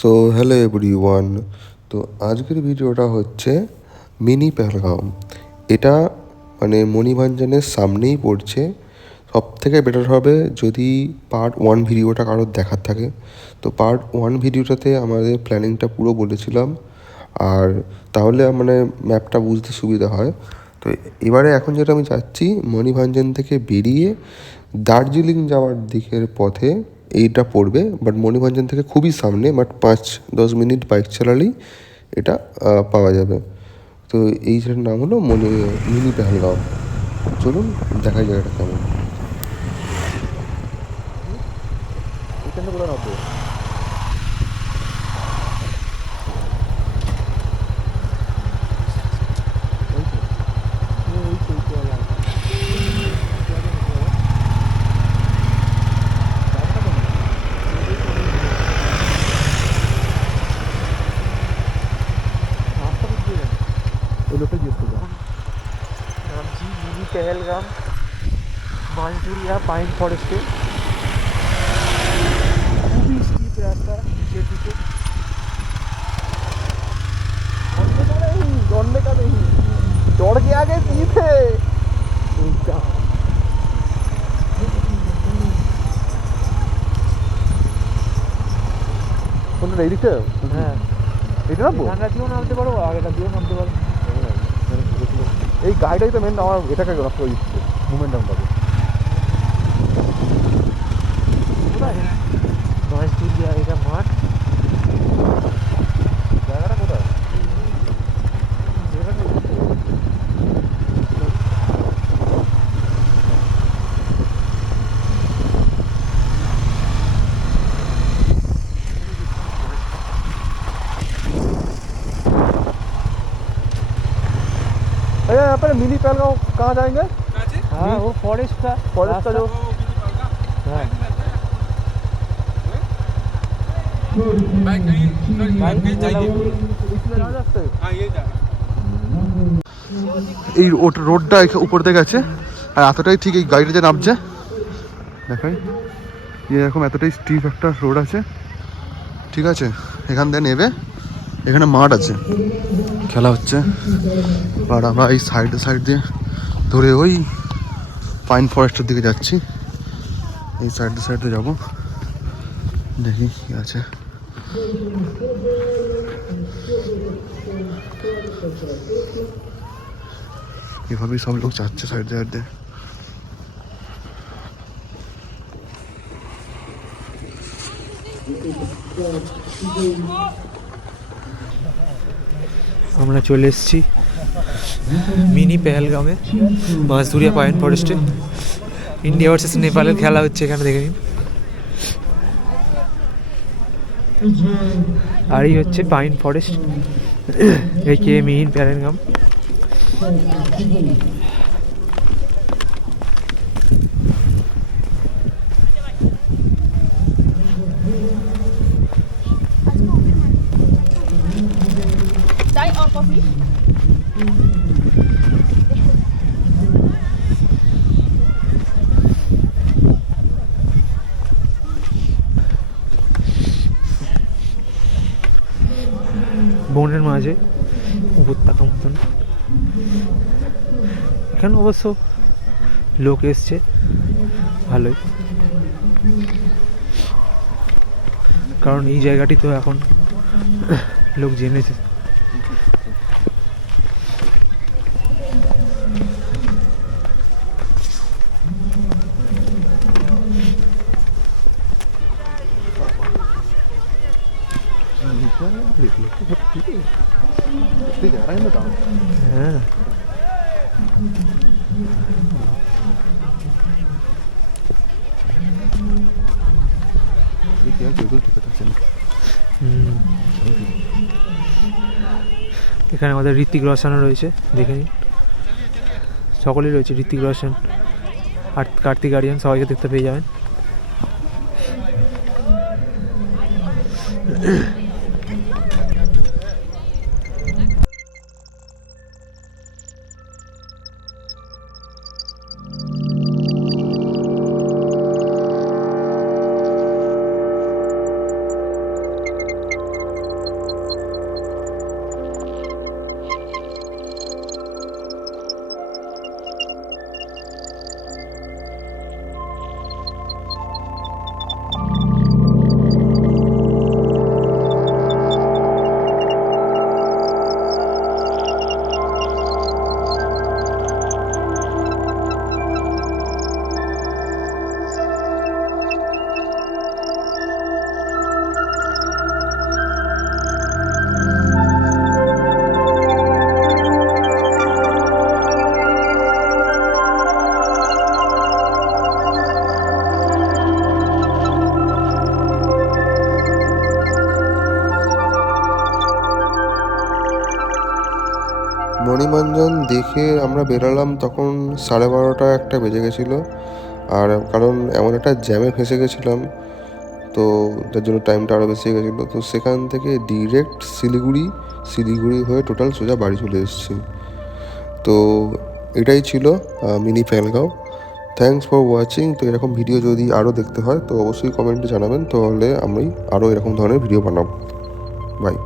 So hello everyone. তো আজকের ভিডিওটা হচ্ছে মিনি পেহেলগাম। এটা মানে মণিভঞ্জনের সামনেই পড়ছে। সব থেকে বেটার হবে যদি পার্ট 1 ভিডিওটা কারোর দেখার থাকে। তো পার্ট 1 ভিডিওটাতে আমাদের প্ল্যানিংটা পুরো বলেছিলাম, আর তাহলে মানে ম্যাপটা বুঝতে সুবিধা হয়। তো এবারে এখন যেটা আমি চাচ্ছি, মণিভঞ্জন থেকে বেরিয়ে দার্জিলিং যাওয়ার দিকের পথে এইটা পড়বে, বাট মণিভঞ্জন থেকে খুবই সামনে, বাট 5-10 মিনিট বাইক চালালেই এটা পাওয়া যাবে। তো এই জায়গাটার নাম হলো মিনি পেহেলগাঁও। চলুন দেখা জায়গাটা কেমন। नामची मिनी पहलगाम बांसुरिया पाइन फॉरेस्ट खूबी स्टीप रास्ता नीचे दिखे दौड़ने का नहीं दौड़ के आगे पीछे কোনটা এই দিকটা? হ্যাঁ এটা নামবো, ঠান্ডা দিয়েও নামতে পারো, আগেটা দিয়েও নামতে পারো। এই গাড়িটাই তো মেন আমার এটাকে রাস্তা মুভমেন্টাম পাবে। বাঁশদুরিয়া এটা মাঠ, জায়গাটা কোথায়? अरे यहाँ पर मिनी पहलगांव कहाँ जाएंगे? हाँ वो फॉरेस्ट का जो हाँ এই রোডটা উপর থেকে আছে, আর এতটাই ঠিক এই গাড়িটা যে নামছে দেখাই, এরকম এতটাই স্টিপ একটা রোড আছে, ঠিক আছে। এখান থেকে নেবে, এখানে মাঠ আছে, খেলা হচ্ছে, আর আমরা এই সাইড দিয়ে ধরে ওই পাইন ফরেস্টের দিকে যাচ্ছি। এই সাইডে যাবো, দেখি কি আছে। এভাবেই সব লোক যাচ্ছে সাইড দিয়ে। আমরা চলে এসেছি মিনি পেহেলগামে, বাঁশদুরিয়া পাইন ফরেস্টে। ইন্ডিয়া ভার্সেস নেপালের খেলা হচ্ছে এখানে, দেখে নিন। আর এই হচ্ছে পাইন ফরেস্ট, এই কে মিনি পেহেলগাম। चाय और कॉफी। বনের মাঝে উপত্যকা মতন, এখানে অবশ্য লোক এসছে ভালোই, কারণ এই জায়গাটি তো এখন লোক জেনেছে। হ্যাঁ এখানে আমাদের ঋত্বিক রোশনও রয়েছে, দেখে নিন। সকলেই রয়েছে, ঋত্বিক রোশন আর কার্তিক আরিয়ান, সবাইকে দেখতে পেয়ে যাবেন। মণিরঞ্জন দেখে আমরা বেরোলাম তখন 12:30 একটা বেজে গেছিলো। আর কারণ এমন একটা জ্যামে ফেঁসে গেছিলাম, তো যার জন্য টাইমটা আরও বেশি গেছিলো। তো সেখান থেকে ডিরেক্ট শিলিগুড়ি হয়ে টোটাল সোজা বাড়ি চলে এসেছি। তো এটাই ছিল mini Pahalgam. Thanks for watching. তো এরকম ভিডিও যদি আরও দেখতে হয় তো অবশ্যই কমেন্টে জানাবেন, তাহলে আমি আরও এরকম ধরনের ভিডিও বানাবো। বাই।